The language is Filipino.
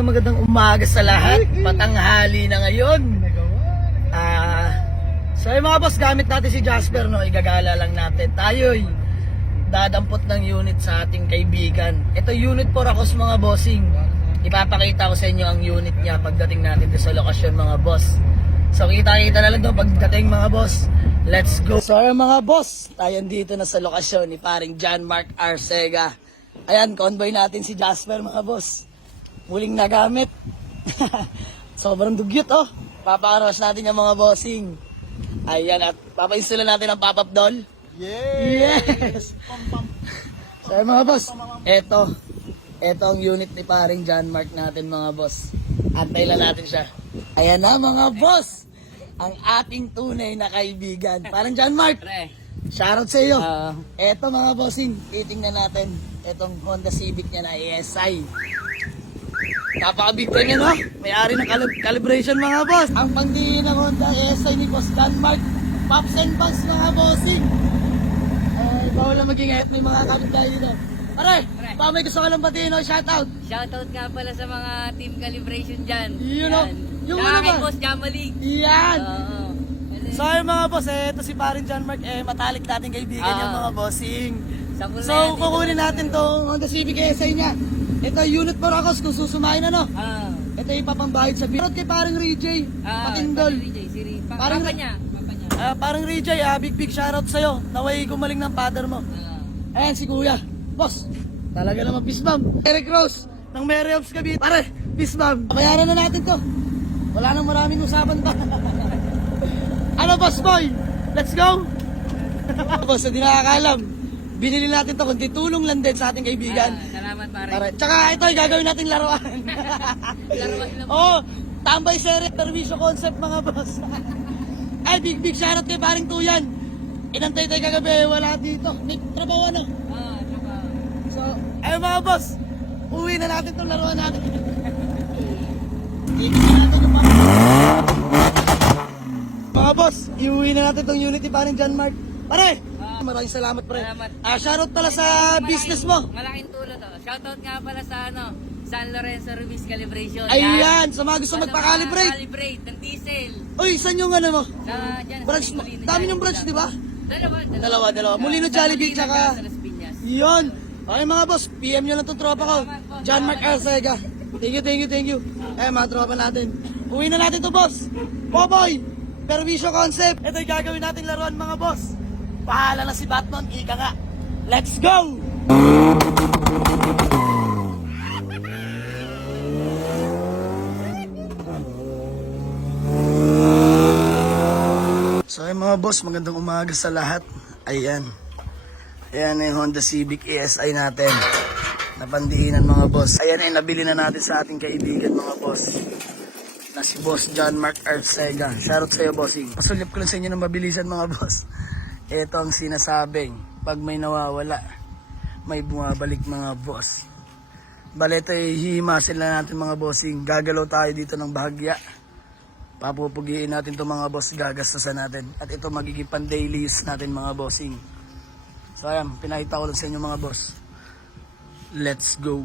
magandang umaga sa lahat. Patanghali na ngayon. So yung mga boss, gamit natin si Jasper, no? Igagala lang natin. Tayo'y dadampot ng unit sa ating kaibigan. Ito unit for Akos mga bossing. Ipapakita ko sa inyo ang unit niya pagdating natin sa lokasyon mga boss. So kita-kita na lang doon pagdating mga boss. Let's go. So mga boss, tayo dito na sa lokasyon ni paring John Mark Arcega. Ayan, convoy natin si Jasper mga boss. Muling nagamit. Sobrang dugyot oh. Papakaros natin yung mga bossing. Ayan, at papa-install natin ang pop-up doll. Yes! So mga boss, eto ang unit ni paring John Mark natin mga boss. Antay lang natin siya. Ayan na mga boss, ang ating tunay na kaibigan. Parang John Mark, shoutout sa iyo. Eto mga bossing, titingnan natin etong Honda Civic niya na ESI. Napaka-big time yan, no? May-ari ng calibration mga boss. Ang pangdiin ng Honda ESI ni Boss John Mark. Pops and Bangs mga bossing. Bawal lang maging may mga kapitbahay dito. Pare, baka may gusto ka lang batiin, no? Shoutout. Shoutout nga pala sa mga team calibration dyan. Yun, no? Yung saka ano kay ba? Boss Jamalig. Yan! Oo. So yung mga boss, ito si paring John Mark, matalik natin kaibigan yung mga bossing. So kukunin natin tong Honda Civic ESI niya. Ito unit for Akos kung susumayin ano. Ito yung ipapambayad sa bill. Kay parang Rijay, Patindol. Parang niya. Parang Rijay, big shoutout sa'yo. Naway gumaling ng father mo. Ayan si Kuya. Boss, talaga naman peace bomb. Eric Rose, ng Mary Ops Cavite. Pare, peace bomb. Bayaran na natin to. Wala nang maraming usapan pa. Ano boss boy? Let's go! Boss, hindi nakakaalam. Binili natin to kundi tulong lang din sa ating kaibigan. Salamat pare. Tsaka ito ay gagawin nating laruan. Laruan lang. Oh, tambay series, perwisyo concept mga boss. Ay, big shoutout kay paring Tuyan. Inantay tayo kagabi, wala dito. May trabaho na. Trabaho. So, ay mga boss, uwi na natin itong laruan natin. Tingnan natin yung mga boss, iuwi na natin itong unity paring John Mark. Pare! Maraming salamat pre. Salamat. Shoutout pala sa business mo. Malaking tulong to. Shoutout nga pala sa San Lorenzo Ruiz Calibration. Ayan, sa mga gusto magpa-calibrate. Calibrate ng diesel. Uy, saan yung ano mo? Dyan, Branch mo. Dami yung branch, di ba? Dalawa. Molino Jollibee, tsaka... Sa Las Piñas. Yun. Okay mga boss, PM nyo lang itong tropa ko. John Mark Arcega. Thank you. Mga tropa natin. Uwi na natin to boss. Popoy, perwisyo concept. Ito yung gagawin natin laruan mga boss. Pahala na si Batman, ika nga. Let's go! So ay mga boss, magandang umaga sa lahat. Ayan yung Honda Civic ESI natin. Napandiinan mga boss. Ayan ay nabili na natin sa ating kaibigan mga boss. Na si Boss John Mark Arcega. Shoutout sa'yo bossing. Pasulip ko lang sa inyo ng mabilisan mga boss. Ito ang sinasabing, pag may nawawala, may bumabalik mga boss. Bale ito hihimasin lang natin mga bossing. Gagalaw tayo dito ng bahagya. Papupugiin natin itong mga boss, gagastasan natin. At ito magiging pan-daily use natin mga bossing. So ayan, pinakita ko lang sa inyo mga boss. Let's go!